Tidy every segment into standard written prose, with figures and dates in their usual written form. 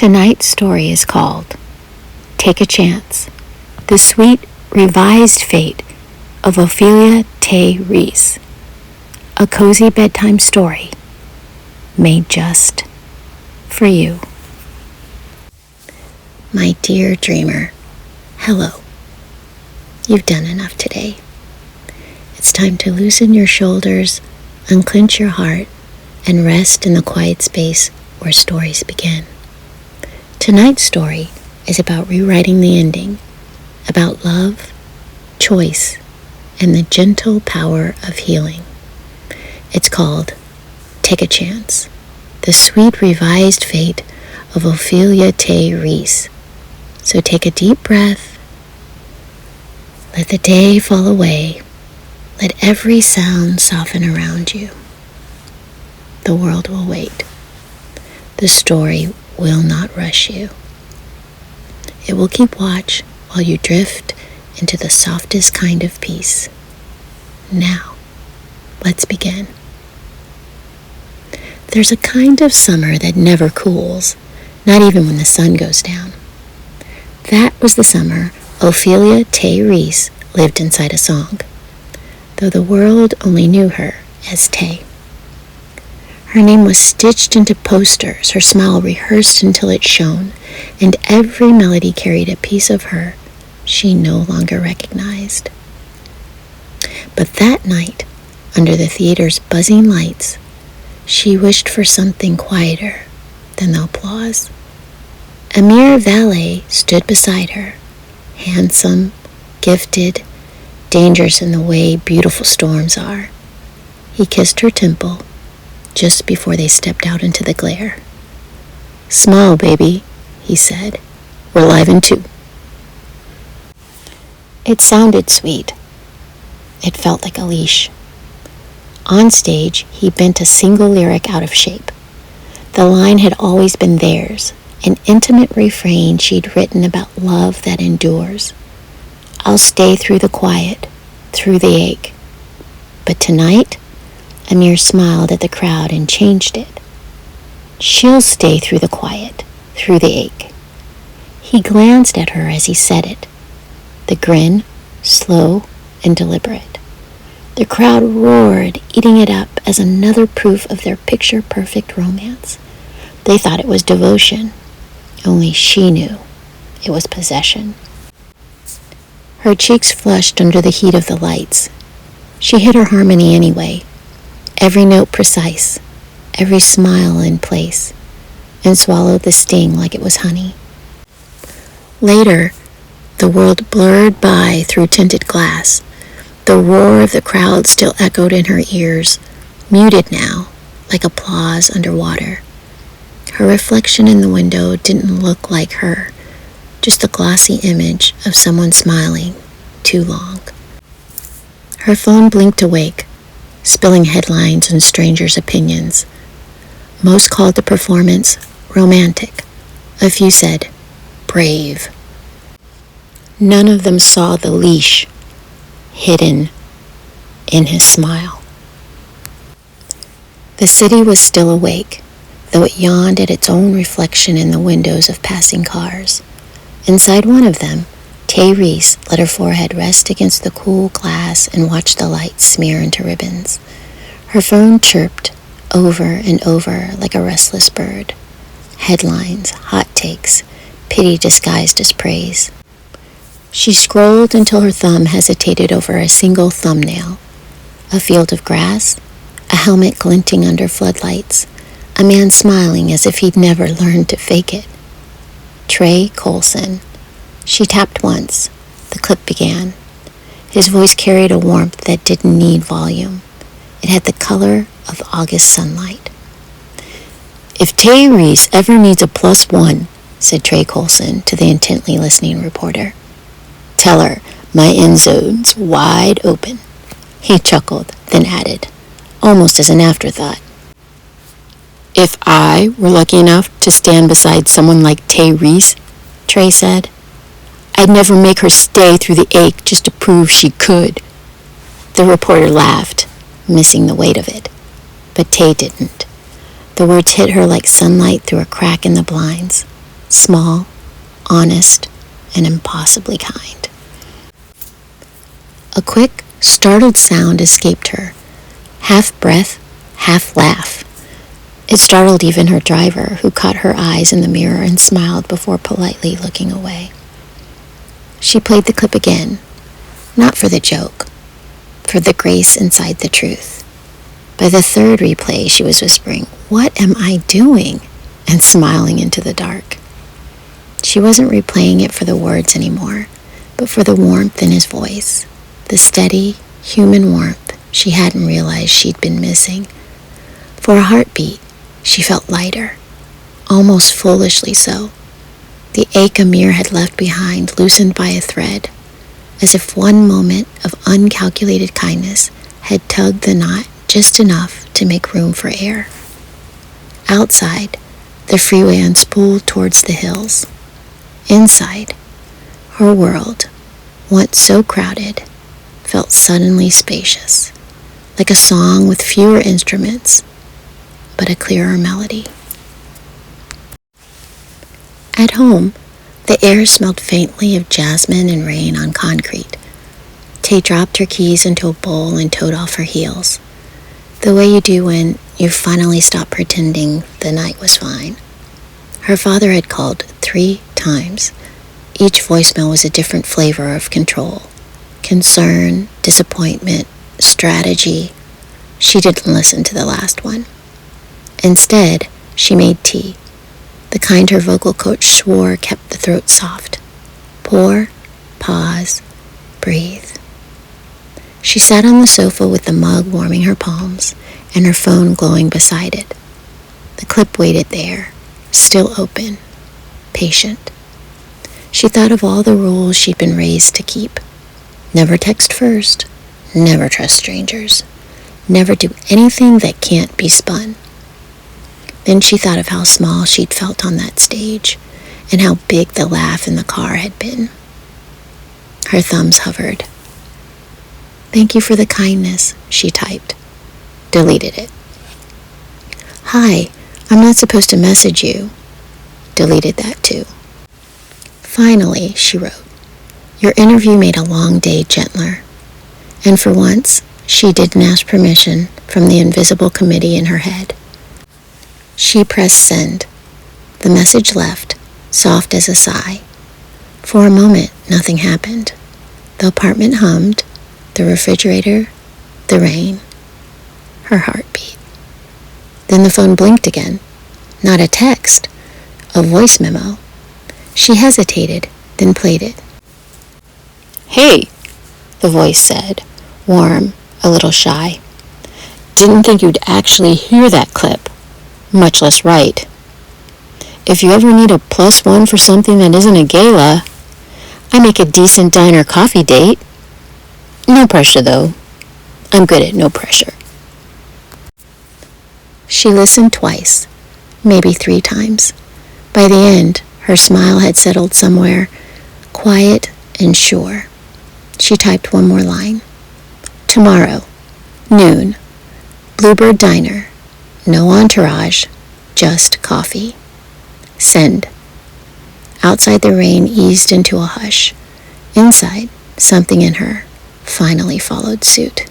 Tonight's story is called Take a Chance, the sweet revised fate of Ophelia Tay Reese, a cozy bedtime story made just for you. My dear dreamer, hello. You've done enough today. It's time to loosen your shoulders, unclench your heart, and rest in the quiet space where stories begin. Tonight's story is about rewriting the ending, about love, choice, and the gentle power of healing. It's called Take a Chance, the sweet revised fate of Ophelia Tay Reese. So take a deep breath. Let the day fall away. Let every sound soften around you. The world will wait. The story will not rush you. It will keep watch while you drift into the softest kind of peace. Now, let's begin. There's a kind of summer that never cools, not even when the sun goes down. That was the summer Ophelia Tay Reese lived inside a song, though the world only knew her as Tay. Her name was stitched into posters, her smile rehearsed until it shone, and every melody carried a piece of her she no longer recognized. But that night, under the theater's buzzing lights, she wished for something quieter than the applause. A mere valet stood beside her, handsome, gifted, dangerous in the way beautiful storms are. He kissed her temple just before they stepped out into the glare. "Smile, baby," he said. "We're live in 2. It sounded sweet. It felt like a leash. On stage, he bent a single lyric out of shape. The line had always been theirs, an intimate refrain she'd written about love that endures. "I'll stay through the quiet, through the ache." But tonight, Amir smiled at the crowd and changed it. "She'll stay through the quiet, through the ache." He glanced at her as he said it, the grin slow and deliberate. The crowd roared, eating it up as another proof of their picture-perfect romance. They thought it was devotion. Only she knew it was possession. Her cheeks flushed under the heat of the lights. She hit her harmony anyway, every note precise, every smile in place, and swallowed the sting like it was honey. Later, the world blurred by through tinted glass. The roar of the crowd still echoed in her ears, muted now, like applause underwater. Her reflection in the window didn't look like her, just a glossy image of someone smiling too long. Her phone blinked awake, spilling headlines on strangers' opinions. Most called the performance romantic. A few said brave. None of them saw the leash hidden in his smile. The city was still awake, though it yawned at its own reflection in the windows of passing cars. Inside one of them, Tay Reese let her forehead rest against the cool glass and watched the lights smear into ribbons. Her phone chirped over and over like a restless bird. Headlines, hot takes, pity disguised as praise. She scrolled until her thumb hesitated over a single thumbnail. A field of grass, a helmet glinting under floodlights, a man smiling as if he'd never learned to fake it. Tré Colson. She tapped once. The clip began. His voice carried a warmth that didn't need volume. It had the color of August sunlight. "If Tay Reese ever needs a +1, said Tré Colson to the intently listening reporter, "tell her my end zone's wide open." He chuckled, then added, almost as an afterthought, "If I were lucky enough to stand beside someone like Tay Reese," Tré said, "I'd never make her stay through the ache just to prove she could." The reporter laughed, missing the weight of it, but Tay didn't. The words hit her like sunlight through a crack in the blinds. small, honest, and impossibly kind. A quick, startled sound escaped her, half breath, half laugh. It startled even her driver, who caught her eyes in the mirror and smiled before politely looking away. She played the clip again, not for the joke, for the grace inside the truth. By the third replay, she was whispering, "What am I doing?" and smiling into the dark. She wasn't replaying it for the words anymore, but for the warmth in his voice, the steady, human warmth she hadn't realized she'd been missing. For a heartbeat, she felt lighter, almost foolishly so. The ache Amir had left behind loosened by a thread, as if one moment of uncalculated kindness had tugged the knot just enough to make room for air. Outside, the freeway unspooled towards the hills. Inside, her world, once so crowded, felt suddenly spacious, like a song with fewer instruments, but a clearer melody. At home, the air smelled faintly of jasmine and rain on concrete. Tay dropped her keys into a bowl and toed off her heels, the way you do when you finally stop pretending the night was fine. Her father had called 3 times. Each voicemail was a different flavor of control, concern, disappointment, strategy. She didn't listen to the last one. Instead, she made tea, the kind her vocal coach swore kept the throat soft. Pour, pause, breathe. She sat on the sofa with the mug warming her palms and her phone glowing beside it. The clip waited there, still open, patient. She thought of all the rules she'd been raised to keep. Never text first, never trust strangers, never do anything that can't be spun. Then she thought of how small she'd felt on that stage and how big the laugh in the car had been. Her thumbs hovered. "Thank you for the kindness," she typed. Deleted it. "Hi, I'm not supposed to message you." Deleted that too. Finally, she wrote, "Your interview made a long day gentler." And for once, she didn't ask permission from the invisible committee in her head. She pressed send. The message left, soft as a sigh. For a moment, nothing happened. The apartment hummed, the refrigerator, the rain, her heartbeat. Then the phone blinked again. Not a text, a voice memo. She hesitated, then played it. "Hey," the voice said, warm, a little shy. "Didn't think you'd actually hear that clip, much less write. If you ever need a +1 for something that isn't a gala, I make a decent diner coffee date. No pressure, though. I'm good at no pressure." She listened twice, maybe 3 times. By the end, her smile had settled somewhere, quiet and sure. She typed one more line. "Tomorrow, noon, Bluebird Diner. No entourage, just coffee. Send." Outside, the rain eased into a hush. Inside, something in her finally followed suit.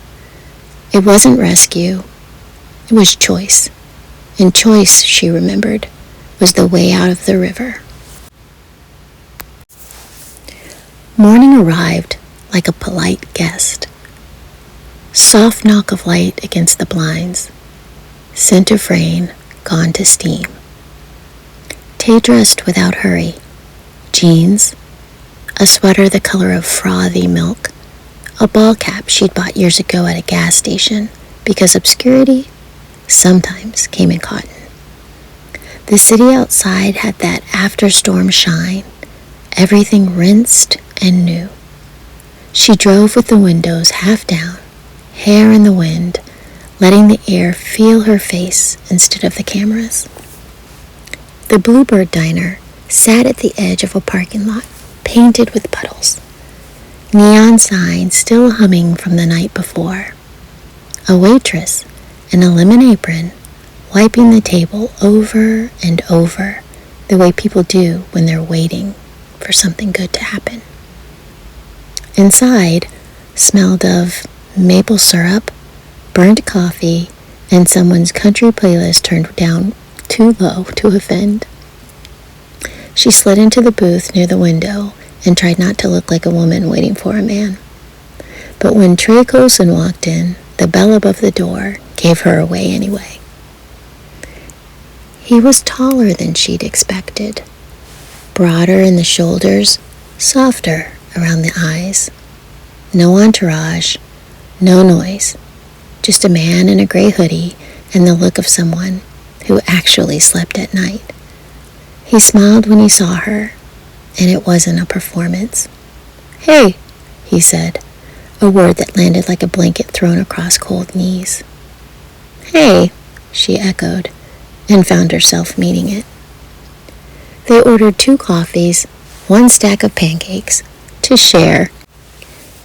It wasn't rescue. It was choice. And choice, she remembered, was the way out of the river. Morning arrived like a polite guest. Soft knock of light against the blinds. Scent of rain gone to steam. Tay dressed without hurry. Jeans, a sweater the color of frothy milk, a ball cap she'd bought years ago at a gas station because obscurity sometimes came in cotton. The city outside had that after-storm shine, everything rinsed and new. She drove with the windows half down, hair in the wind, letting the air feel her face instead of the cameras. The Bluebird Diner sat at the edge of a parking lot, painted with puddles. Neon signs still humming from the night before. A waitress in a lemon apron, wiping the table over and over, the way people do when they're waiting for something good to happen. Inside smelled of maple syrup, burnt coffee, and someone's country playlist turned down too low to offend. She slid into the booth near the window and tried not to look like a woman waiting for a man. But when Tré Colson walked in, the bell above the door gave her away anyway. He was taller than she'd expected, broader in the shoulders, softer around the eyes. No entourage, no noise, just a man in a gray hoodie and the look of someone who actually slept at night. He smiled when he saw her, and it wasn't a performance. "Hey," he said, a word that landed like a blanket thrown across cold knees. "Hey," she echoed, and found herself meaning it. They ordered 2 coffees, 1 stack of pancakes, to share,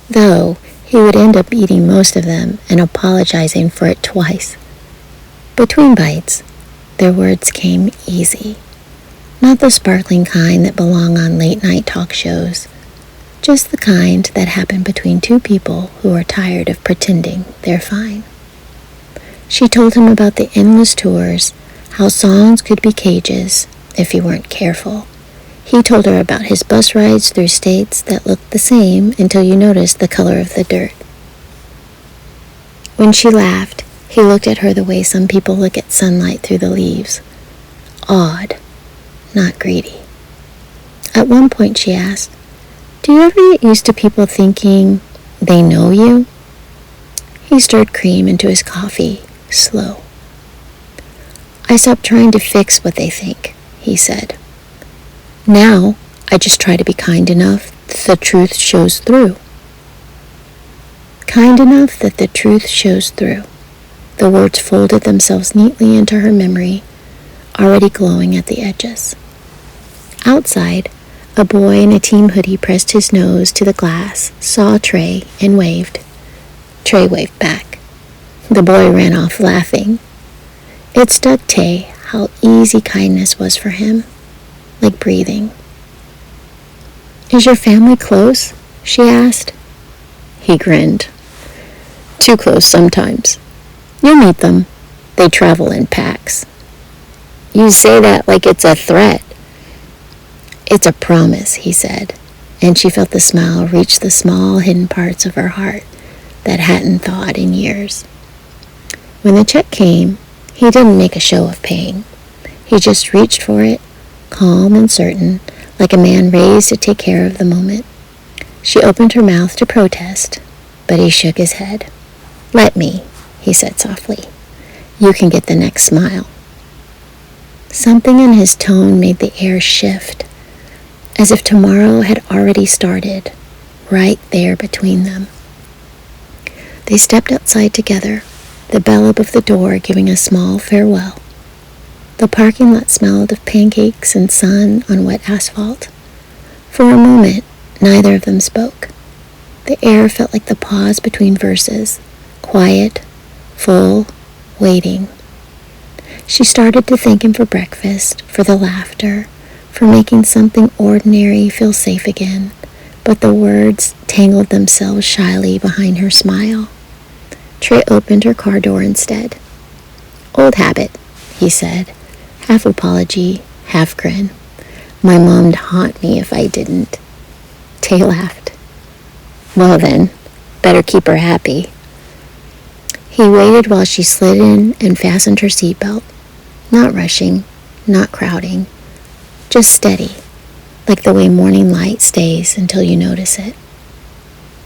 though he would end up eating most of them and apologizing for it twice. Between bites, their words came easy. Not the sparkling kind that belong on late-night talk shows, just the kind that happen between 2 people who are tired of pretending they're fine. She told him about the endless tours, how songs could be cages if you weren't careful. He told her about his bus rides through states that looked the same until you noticed the color of the dirt. When she laughed, he looked at her the way some people look at sunlight through the leaves. Awed, not greedy. At one point she asked, "Do you ever get used to people thinking they know you?" He stirred cream into his coffee, slow. "I stopped trying to fix what they think," he said. "Now, I just try to be kind enough that the truth shows through." Kind enough that the truth shows through. The words folded themselves neatly into her memory, already glowing at the edges. Outside, a boy in a team hoodie pressed his nose to the glass, saw Tré, and waved. Tré waved back. The boy ran off laughing. It struck Tay how easy kindness was for him, like breathing. "Is your family close?" she asked. He grinned. "Too close sometimes. You'll meet them. They travel in packs." "You say that like it's a threat." "It's a promise," he said, and she felt the smile reach the small hidden parts of her heart that hadn't thawed in years. When the check came, he didn't make a show of paying. He just reached for it, calm and certain, like a man raised to take care of the moment. She opened her mouth to protest, but he shook his head. "Let me," he said softly. "You can get the next smile." Something in his tone made the air shift, as if tomorrow had already started, right there between them. They stepped outside together, the bell above the door giving a small farewell. The parking lot smelled of pancakes and sun on wet asphalt. For a moment, neither of them spoke. The air felt like the pause between verses, quiet, full, waiting. She started to thank him for breakfast, for the laughter, for making something ordinary feel safe again, but the words tangled themselves shyly behind her smile. Tré opened her car door instead. "Old habit," he said, half apology, half grin. "My mom'd haunt me if I didn't." Tay laughed. "Well then, better keep her happy." He waited while she slid in and fastened her seatbelt, not rushing, not crowding, just steady, like the way morning light stays until you notice it.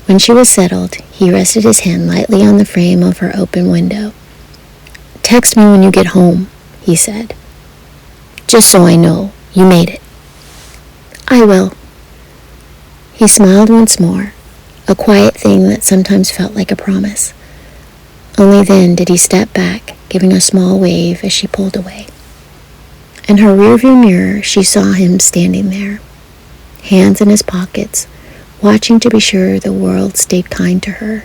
When she was settled, he rested his hand lightly on the frame of her open window. "Text me when you get home," he said. "Just so I know you made it." "I will." He smiled once more, a quiet thing that sometimes felt like a promise. Only then did he step back, giving a small wave as she pulled away. In her rearview mirror, she saw him standing there, hands in his pockets, watching to be sure the world stayed kind to her,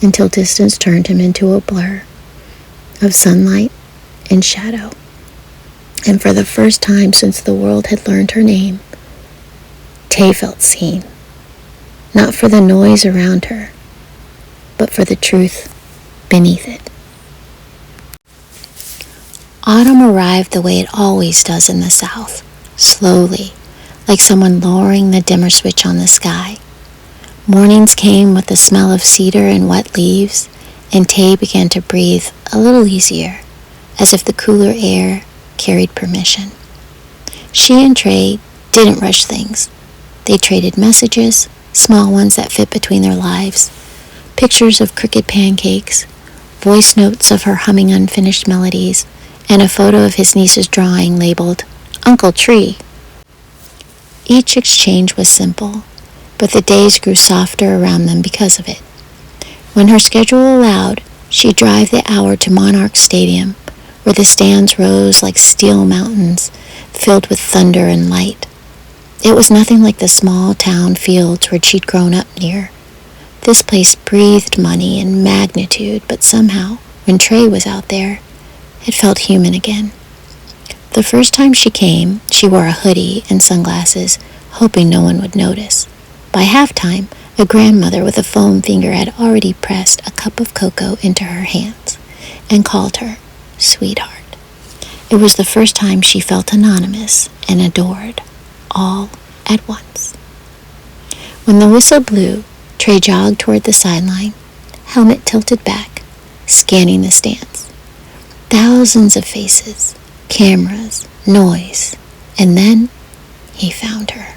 until distance turned him into a blur of sunlight and shadow. And for the first time since the world had learned her name, Tay felt seen, not for the noise around her, but for the truth beneath it. Autumn arrived the way it always does in the South, slowly, like someone lowering the dimmer switch on the sky. Mornings came with the smell of cedar and wet leaves, and Tay began to breathe a little easier, as if the cooler air carried permission. She and Tré didn't rush things. They traded messages, small ones that fit between their lives, pictures of cricket pancakes, voice notes of her humming unfinished melodies, and a photo of his niece's drawing labeled Uncle Tree. Each exchange was simple, but the days grew softer around them because of it. When her schedule allowed, she'd drive the hour to Monarch Stadium, where the stands rose like steel mountains, filled with thunder and light. It was nothing like the small town fields where she'd grown up near. This place breathed money and magnitude, but somehow, when Tré was out there, it felt human again. The first time she came, she wore a hoodie and sunglasses, hoping no one would notice. By halftime, a grandmother with a foam finger had already pressed a cup of cocoa into her hands and called her sweetheart. It was the first time she felt anonymous and adored, all at once. When the whistle blew, Tré jogged toward the sideline, helmet tilted back, scanning the stands. Thousands of faces, cameras, noise, and then he found her.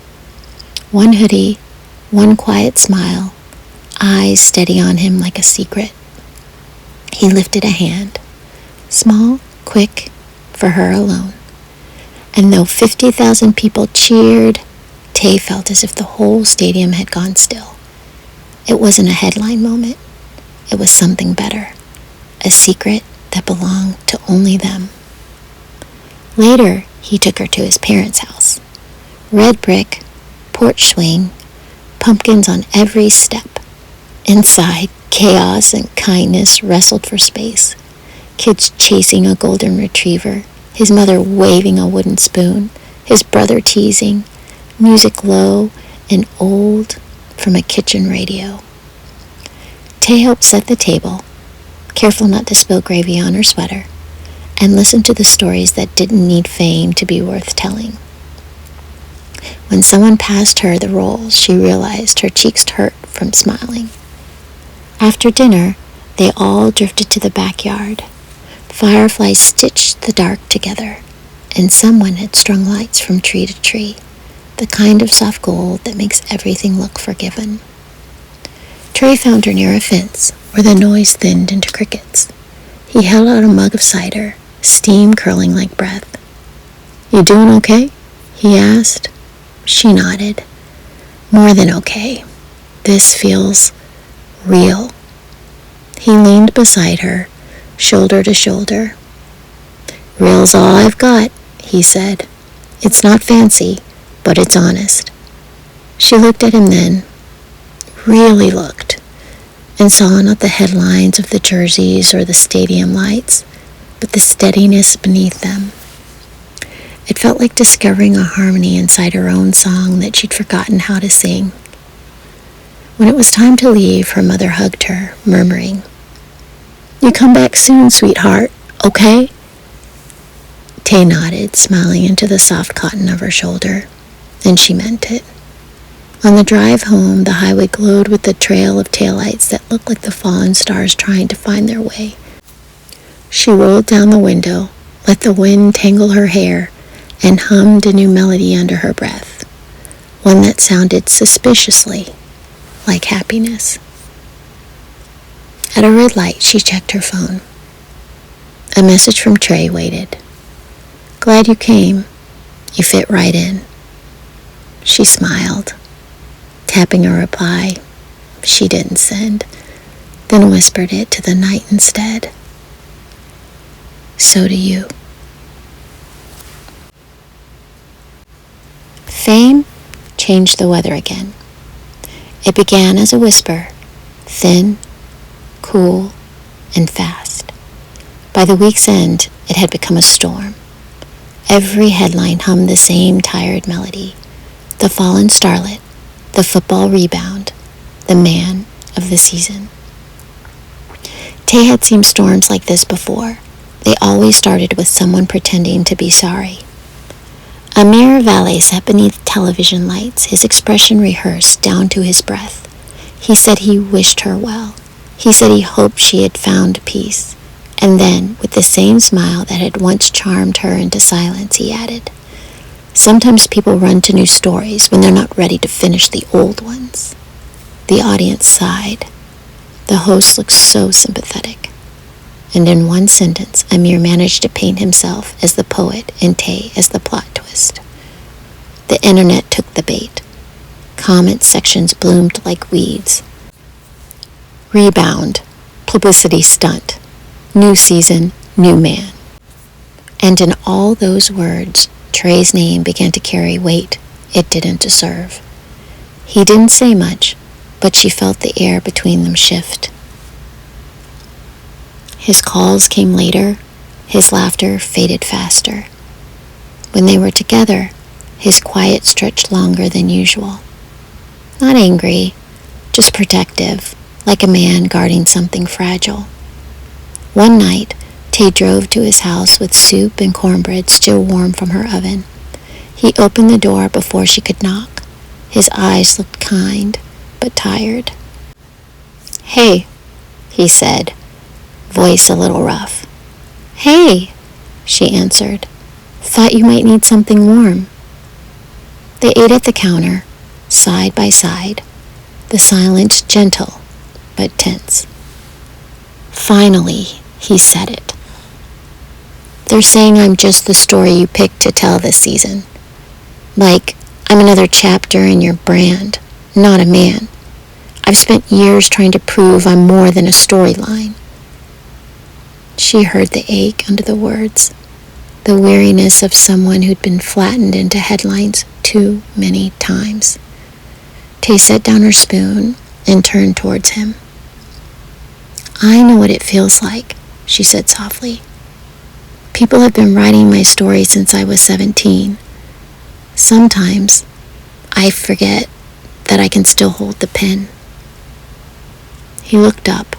One hoodie, one quiet smile, eyes steady on him like a secret. He lifted a hand, small, quick, for her alone. And though 50,000 people cheered, Tay felt as if the whole stadium had gone still. It wasn't a headline moment. It was something better, a secret that belonged to only them. Later, he took her to his parents' house. Red brick, porch swing, pumpkins on every step. Inside, chaos and kindness wrestled for space. Kids chasing a golden retriever, his mother waving a wooden spoon, his brother teasing, music low and old from a kitchen radio. Tay helped set the table, careful not to spill gravy on her sweater, and listened to the stories that didn't need fame to be worth telling. When someone passed her the rolls, she realized her cheeks hurt from smiling. After dinner, they all drifted to the backyard. Fireflies stitched the dark together, and someone had strung lights from tree to tree, the kind of soft gold that makes everything look forgiven. Tré found her near a fence, where the noise thinned into crickets. He held out a mug of cider, steam curling like breath. "You doing okay?" he asked. She nodded. "More than okay. This feels real." He leaned beside her, shoulder to shoulder. "Real's all I've got," he said. "It's not fancy, but it's honest." She looked at him then, really looked, and saw not the headlines of the jerseys or the stadium lights, but the steadiness beneath them. It felt like discovering a harmony inside her own song that she'd forgotten how to sing. When it was time to leave, her mother hugged her, murmuring, "You come back soon, sweetheart, okay?" Tay nodded, smiling into the soft cotton of her shoulder, and she meant it. On the drive home, the highway glowed with the trail of taillights that looked like the fallen stars trying to find their way. She rolled down the window, let the wind tangle her hair, and hummed a new melody under her breath, one that sounded suspiciously like happiness. At a red light, she checked her phone. A message from Tré waited. "Glad you came. You fit right in." She smiled, tapping a reply she didn't send, then whispered it to the night instead. "So do you." Fame changed the weather again. It began as a whisper, thin, cool, and fast. By the week's end, it had become a storm. Every headline hummed the same tired melody. The fallen starlet, the football rebound, the man of the season. Tay had seen storms like this before. They always started with someone pretending to be sorry. Amir Valet sat beneath television lights, his expression rehearsed down to his breath. He said he wished her well. He said he hoped she had found peace. And then, with the same smile that had once charmed her into silence, he added, "Sometimes people run to new stories when they're not ready to finish the old ones." The audience sighed. The host looked so sympathetic. And in one sentence, Amir managed to paint himself as the poet and Tay as the plot twist. The internet took the bait. Comment sections bloomed like weeds. Rebound, publicity stunt, new season, new man. And in all those words, Tré's name began to carry weight it didn't deserve. He didn't say much, but she felt the air between them shift. His calls came later, his laughter faded faster. When they were together, his quiet stretched longer than usual. Not angry, just protective, like a man guarding something fragile. One night, Tay drove to his house with soup and cornbread still warm from her oven. He opened the door before she could knock. His eyes looked kind, but tired. "Hey," he said, voice a little rough. "Hey," she answered. "Thought you might need something warm." They ate at the counter, side by side, the silence gentle but tense. Finally, he said it. "They're saying I'm just the story you picked to tell this season. Like, I'm another chapter in your brand, not a man. I've spent years trying to prove I'm more than a storyline." She heard the ache under the words, the weariness of someone who'd been flattened into headlines too many times. Tay set down her spoon and turned towards him. "I know what it feels like," she said softly. "People have been writing my story since I was 17. Sometimes I forget that I can still hold the pen." He looked up,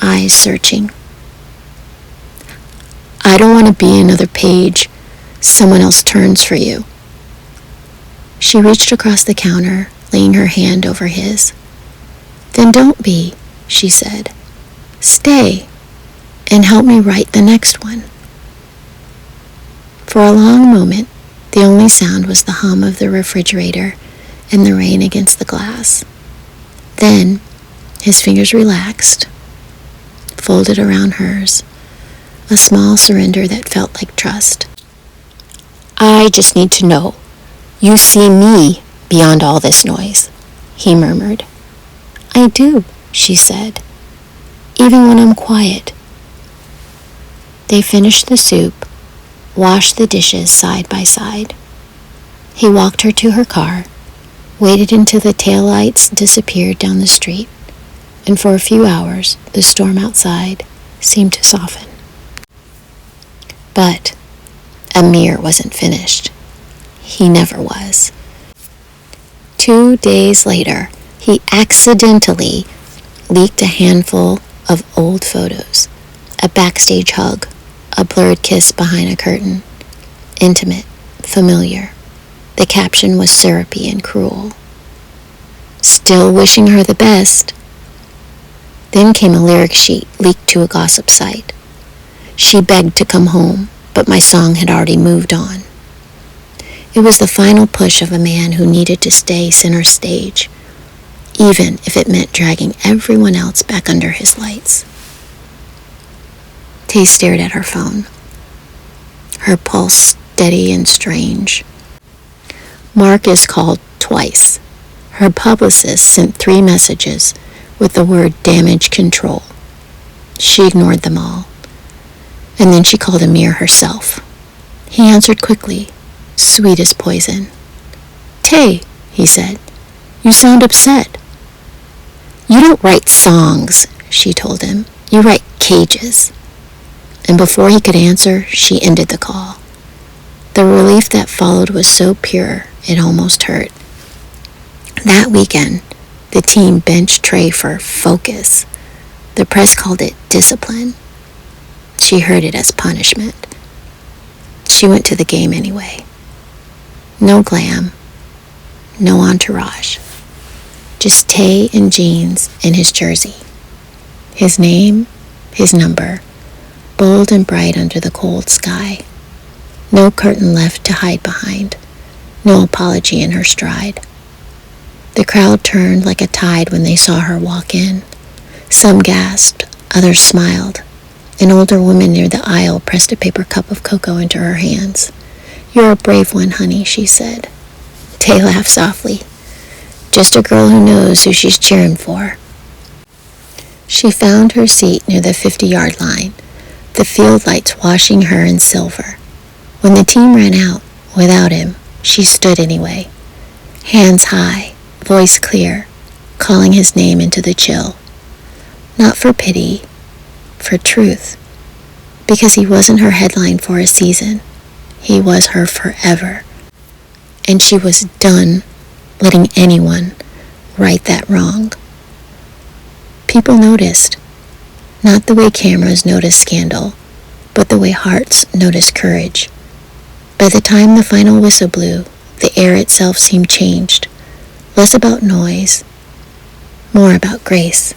eyes searching. "I don't want to be another page someone else turns for you." She reached across the counter, laying her hand over his. "Then don't be," she said. "Stay and help me write the next one." For a long moment, the only sound was the hum of the refrigerator and the rain against the glass. Then, his fingers relaxed, folded around hers, a small surrender that felt like trust. "I just need to know. You see me beyond all this noise," he murmured. "I do," she said, "even when I'm quiet." They finished the soup, washed the dishes side by side. He walked her to her car, waited until the taillights disappeared down the street, and for a few hours the storm outside seemed to soften. But Amir wasn't finished. He never was. 2 days later, he accidentally leaked a handful of old photos, a backstage hug, a blurred kiss behind a curtain, intimate, familiar. The caption was syrupy and cruel. "Still wishing her the best." Then came a lyric sheet leaked to a gossip site. "She begged to come home, but my song had already moved on." It was the final push of a man who needed to stay center stage, even if it meant dragging everyone else back under his lights. Tay stared at her phone, her pulse steady and strange. Marcus called twice. Her publicist sent 3 messages with the word damage control. She ignored them all. And then she called Amir herself. He answered quickly, sweet as poison. "Tay," he said, "you sound upset." "You don't write songs," she told him. "You write cages." And before he could answer, she ended the call. The relief that followed was so pure, it almost hurt. That weekend, the team benched Tré for focus. The press called it discipline. She heard it as punishment. She went to the game anyway. No glam, no entourage. Just Tay in jeans and his jersey. His name, his number, bold and bright under the cold sky. No curtain left to hide behind. No apology in her stride. The crowd turned like a tide when they saw her walk in. Some gasped, others smiled. An older woman near the aisle pressed a paper cup of cocoa into her hands. "You're a brave one, honey," she said. Tay laughed softly. Just a girl who knows who she's cheering for. She found her seat near the 50-yard line, the field lights washing her in silver. When the team ran out, without him, she stood anyway. Hands high, voice clear, calling his name into the chill. Not for pity, for truth. Because he wasn't her headline for a season. He was her forever. And she was done letting anyone right that wrong. People noticed. Not the way cameras notice scandal, but the way hearts notice courage. By the time the final whistle blew, the air itself seemed changed. Less about noise, more about grace.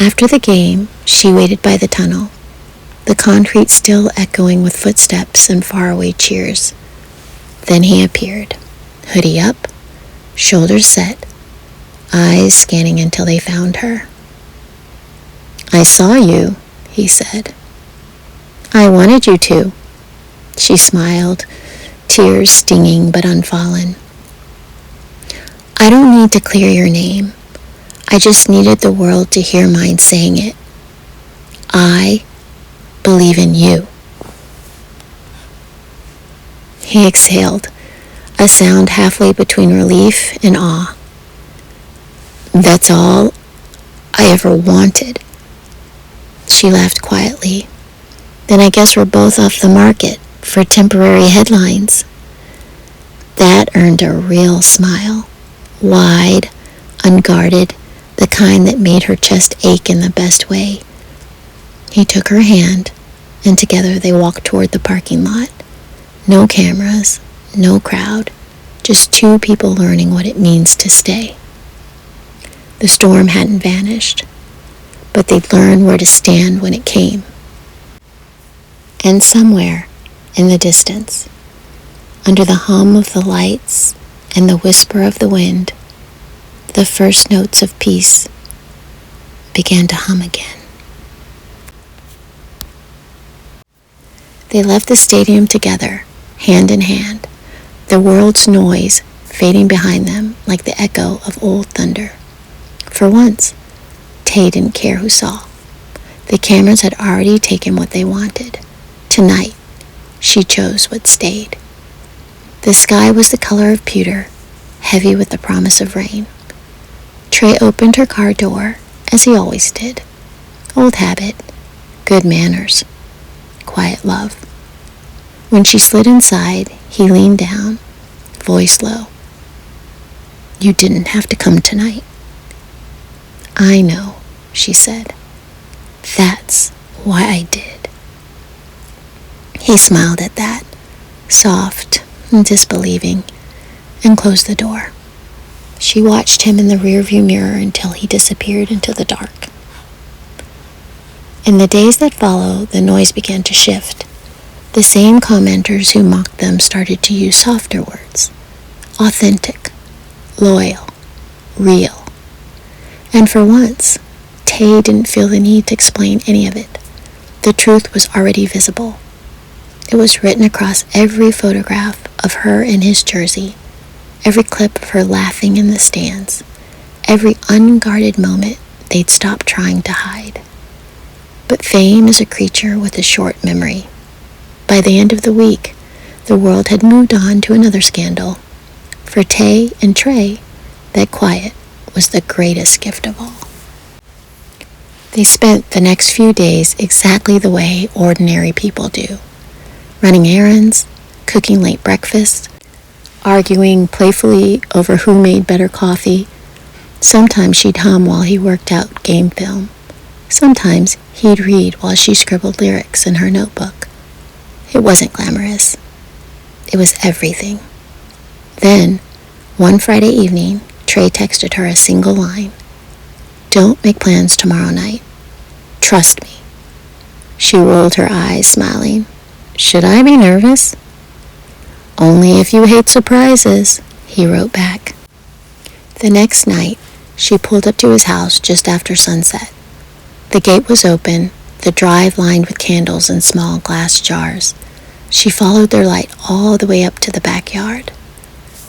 After the game, she waited by the tunnel, the concrete still echoing with footsteps and faraway cheers. Then he appeared, hoodie up, shoulders set, eyes scanning until they found her. "I saw you," he said. "I wanted you to." She smiled, tears stinging but unfallen. "I don't need to clear your name. I just needed the world to hear mine saying it. I believe in you." He exhaled, a sound halfway between relief and awe. "That's all I ever wanted." She laughed quietly. "Then I guess we're both off the market for temporary headlines." That earned a real smile, wide, unguarded, the kind that made her chest ache in the best way. He took her hand, and together they walked toward the parking lot. No cameras, no crowd, just two people learning what it means to stay. The storm hadn't vanished, but they'd learn where to stand when it came. And somewhere in the distance, under the hum of the lights and the whisper of the wind, the first notes of peace began to hum again. They left the stadium together, hand in hand, the world's noise fading behind them like the echo of old thunder. For once, Tay didn't care who saw. The cameras had already taken what they wanted. Tonight, she chose what stayed. The sky was the color of pewter, heavy with the promise of rain. Tré opened her car door, as he always did. Old habit, good manners, quiet love. When she slid inside, he leaned down, voice low. "You didn't have to come tonight." "I know," she said. "That's why I did." He smiled at that, soft and disbelieving, and closed the door. She watched him in the rearview mirror until he disappeared into the dark. In the days that followed, the noise began to shift. The same commenters who mocked them started to use softer words. Authentic, loyal, real. And for once, Tay didn't feel the need to explain any of it. The truth was already visible. It was written across every photograph of her in his jersey, every clip of her laughing in the stands, every unguarded moment they'd stopped trying to hide. But fame is a creature with a short memory. By the end of the week, the world had moved on to another scandal. For Tay and Tré, that quiet was the greatest gift of all. They spent the next few days exactly the way ordinary people do. Running errands, cooking late breakfast, arguing playfully over who made better coffee. Sometimes she'd hum while he worked out game film. Sometimes he'd read while she scribbled lyrics in her notebook. It wasn't glamorous. It was everything. Then, one Friday evening, Tré texted her a single line. "Don't make plans tomorrow night. Trust me." She rolled her eyes, smiling. "Should I be nervous?" "Only if you hate surprises," he wrote back. The next night, she pulled up to his house just after sunset. The gate was open, the drive lined with candles in small glass jars. She followed their light all the way up to the backyard.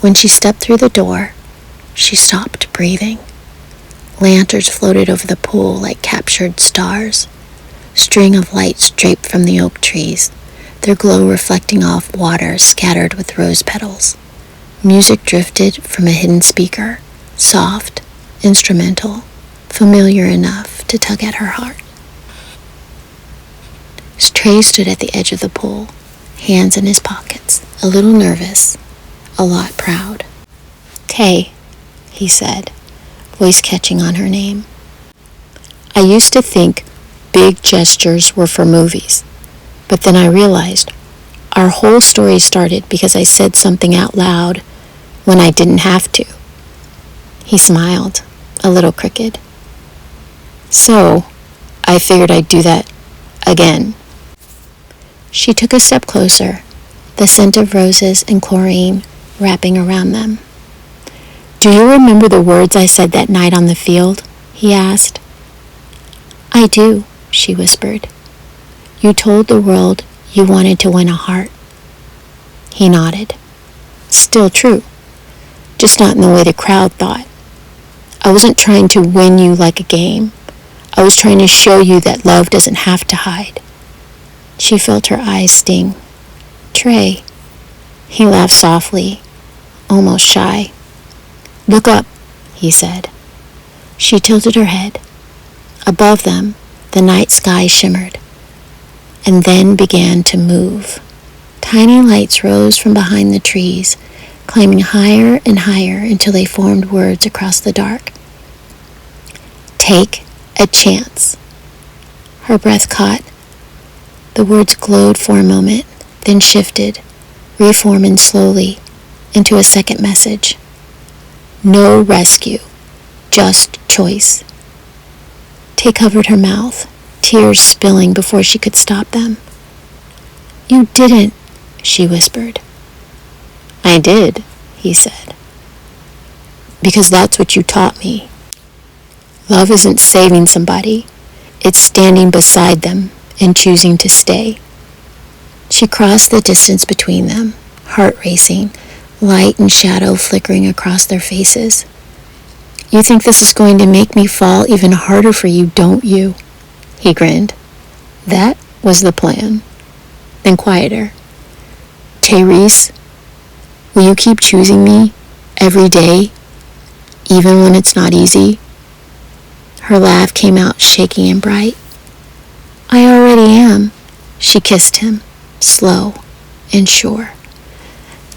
When she stepped through the door, she stopped breathing. Lanterns floated over the pool like captured stars. String of lights draped from the oak trees, their glow reflecting off water scattered with rose petals. Music drifted from a hidden speaker, soft, instrumental, familiar enough to tug at her heart. Tré stood at the edge of the pool, hands in his pockets, a little nervous, a lot proud. "Tay," he said, voice catching on her name. "I used to think big gestures were for movies, but then I realized our whole story started because I said something out loud when I didn't have to." He smiled, a little crooked. "So, I figured I'd do that again." She took a step closer, the scent of roses and chlorine wrapping around them. "Do you remember the words I said that night on the field?" he asked. "I do," she whispered. "You told the world you wanted to win a heart." He nodded. "Still true, just not in the way the crowd thought. I wasn't trying to win you like a game. I was trying to show you that love doesn't have to hide." She felt her eyes sting. "Tré." He laughed softly, almost shy. "Look up," he said. She tilted her head. Above them, the night sky shimmered, and then began to move. Tiny lights rose from behind the trees, climbing higher and higher until they formed words across the dark. "Take a chance." Her breath caught. The words glowed for a moment, then shifted, reforming slowly into a second message. "No rescue, just choice." Tay covered her mouth, tears spilling before she could stop them. "You didn't," she whispered. "I did," he said. "Because that's what you taught me. Love isn't saving somebody, it's standing beside them and choosing to stay." She crossed the distance between them, heart racing, light and shadow flickering across their faces. "You think this is going to make me fall even harder for you, don't you?" He grinned. "That was the plan." Then quieter. "Tay Reese, will you keep choosing me every day, even when it's not easy?" Her laugh came out shaky and bright. "I already am." She kissed him, slow and sure.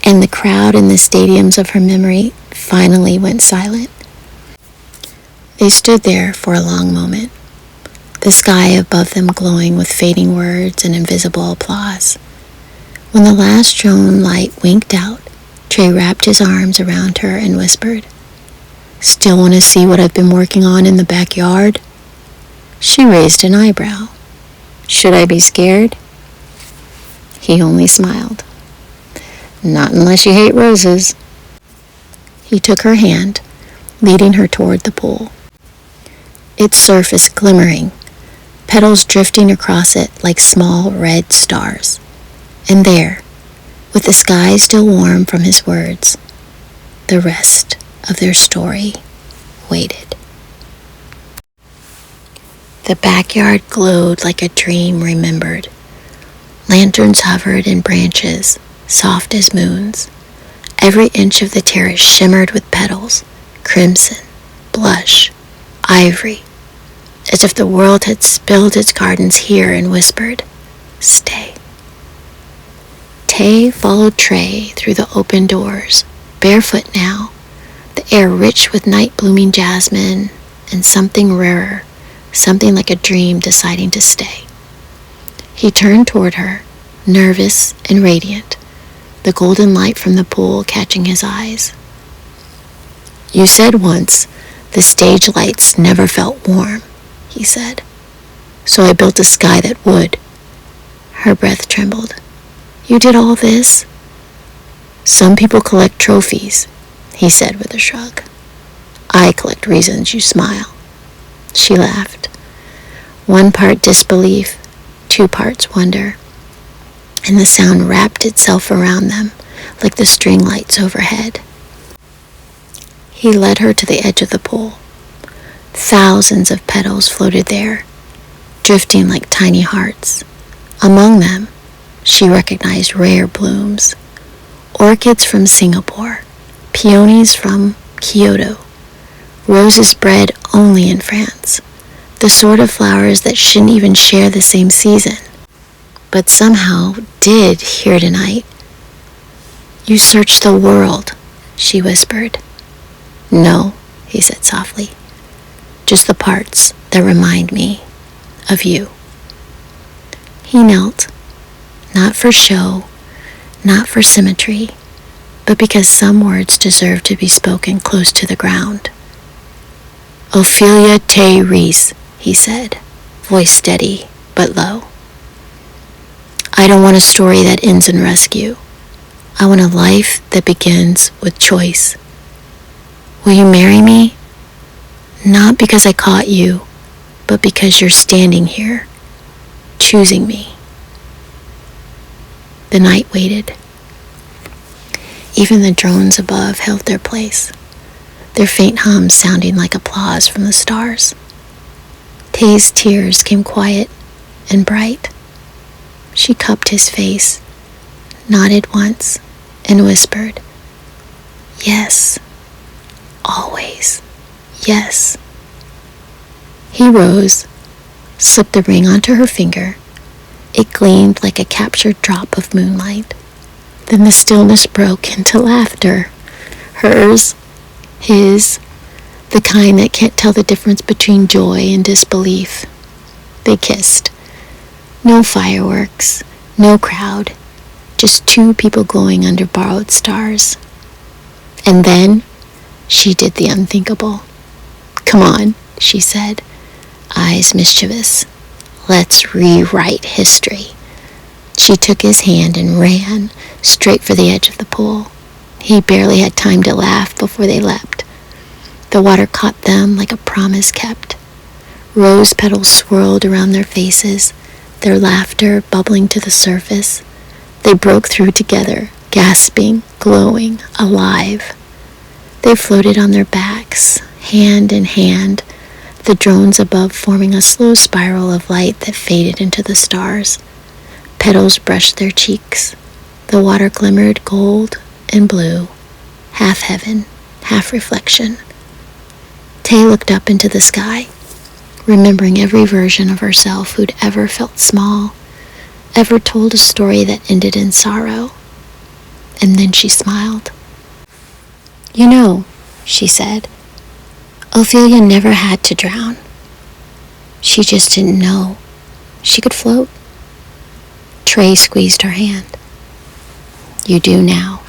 And the crowd in the stadiums of her memory finally went silent. They stood there for a long moment, the sky above them glowing with fading words and invisible applause. When the last drone light winked out, Tré wrapped his arms around her and whispered, "Still want to see what I've been working on in the backyard?" She raised an eyebrow. "Should I be scared?" He only smiled. "Not unless you hate roses." He took her hand, leading her toward the pool. Its surface glimmering, petals drifting across it like small red stars. And there, with the sky still warm from his words, the rest of their story waited. The backyard glowed like a dream remembered. Lanterns hovered in branches, soft as moons. Every inch of the terrace shimmered with petals, crimson, blush, ivory, as if the world had spilled its gardens here and whispered, "Stay." Tay followed Tré through the open doors, barefoot now, the air rich with night-blooming jasmine and something rarer, something like a dream deciding to stay. He turned toward her, nervous and radiant, the golden light from the pool catching his eyes. "You said once the stage lights never felt warm," he said. "So I built a sky that would." Her breath trembled. "You did all this?" "Some people collect trophies," he said with a shrug. "I collect reasons you smile." She laughed. One part disbelief, 2 parts wonder, and the sound wrapped itself around them like the string lights overhead. He led her to the edge of the pool. Thousands of petals floated there, drifting like tiny hearts. Among them, she recognized rare blooms, orchids from Singapore, peonies from Kyoto, roses bred only in France, the sort of flowers that shouldn't even share the same season, but somehow did here tonight. "You searched the world," she whispered. "No," he said softly, "just the parts that remind me of you." He knelt, not for show, not for symmetry, but because some words deserved to be spoken close to the ground. "Ophelia Tay Reese," he said, voice steady but low. "I don't want a story that ends in rescue. I want a life that begins with choice. Will you marry me? Not because I caught you, but because you're standing here, choosing me." The night waited. Even the drones above held their place, their faint hum sounding like applause from the stars. Tay's tears came quiet and bright. She cupped his face, nodded once, and whispered, "Yes, always, yes." He rose, slipped the ring onto her finger. It gleamed like a captured drop of moonlight. Then the stillness broke into laughter. Hers, his, the kind that can't tell the difference between joy and disbelief. They kissed. No fireworks, no crowd, just 2 people glowing under borrowed stars. And then she did the unthinkable. "Come on," she said, eyes mischievous. "Let's rewrite history." She took his hand and ran straight for the edge of the pool. He barely had time to laugh before they leapt. The water caught them like a promise kept. Rose petals swirled around their faces, their laughter bubbling to the surface. They broke through together, gasping, glowing, alive. They floated on their backs, hand in hand, the drones above forming a slow spiral of light that faded into the stars. Petals brushed their cheeks. The water glimmered gold and blue, half heaven, half reflection. Tay looked up into the sky, remembering every version of herself who'd ever felt small, ever told a story that ended in sorrow. And then she smiled. "You know," she said, "Ophelia never had to drown. She just didn't know she could float." Tré squeezed her hand. "You do now."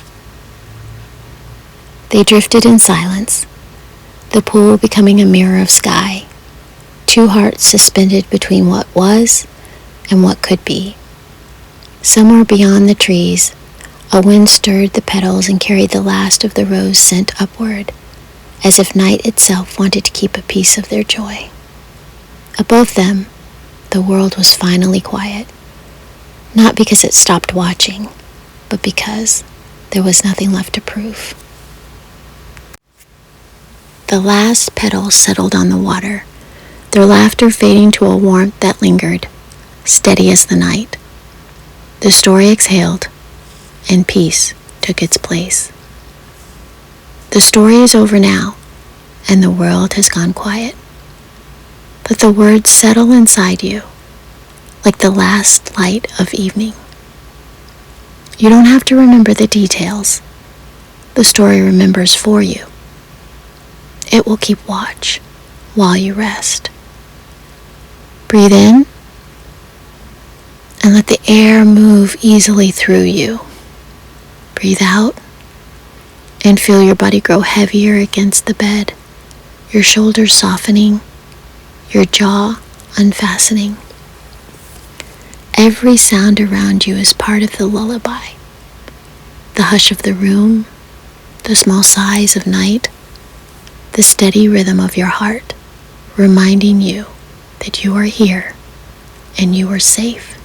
They drifted in silence, the pool becoming a mirror of sky, 2 hearts suspended between what was and what could be. Somewhere beyond the trees, a wind stirred the petals and carried the last of the rose scent upward, as if night itself wanted to keep a piece of their joy. Above them, the world was finally quiet, not because it stopped watching, but because there was nothing left to prove. The last petals settled on the water, their laughter fading to a warmth that lingered, steady as the night. The story exhaled, and peace took its place. The story is over now, and the world has gone quiet. But the words settle inside you, like the last light of evening. You don't have to remember the details. The story remembers for you. It will keep watch while you rest. Breathe in and let the air move easily through you. Breathe out and feel your body grow heavier against the bed, your shoulders softening, your jaw unfastening. Every sound around you is part of the lullaby. The hush of the room, the small sighs of night, the steady rhythm of your heart, reminding you that you are here and you are safe.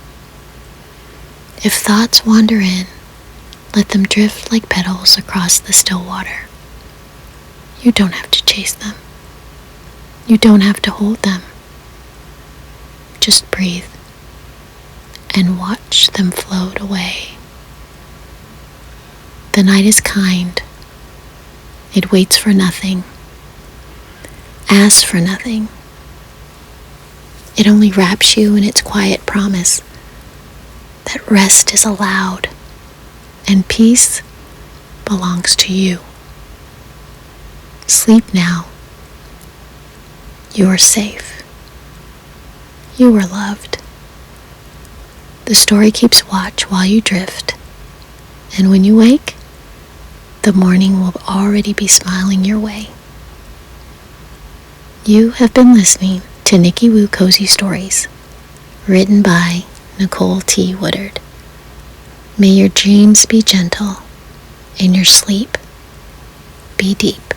If thoughts wander in, let them drift like petals across the still water. You don't have to chase them. You don't have to hold them. Just breathe and watch them float away. The night is kind. It waits for nothing, asks for nothing. It only wraps you in its quiet promise that rest is allowed and peace belongs to you. Sleep now. You are safe. You are loved. The story keeps watch while you drift, and when you wake, the morning will already be smiling your way. You have been listening to Nicki Woo Cozy Stories, written by Nicole T. Woodard. May your dreams be gentle and your sleep be deep.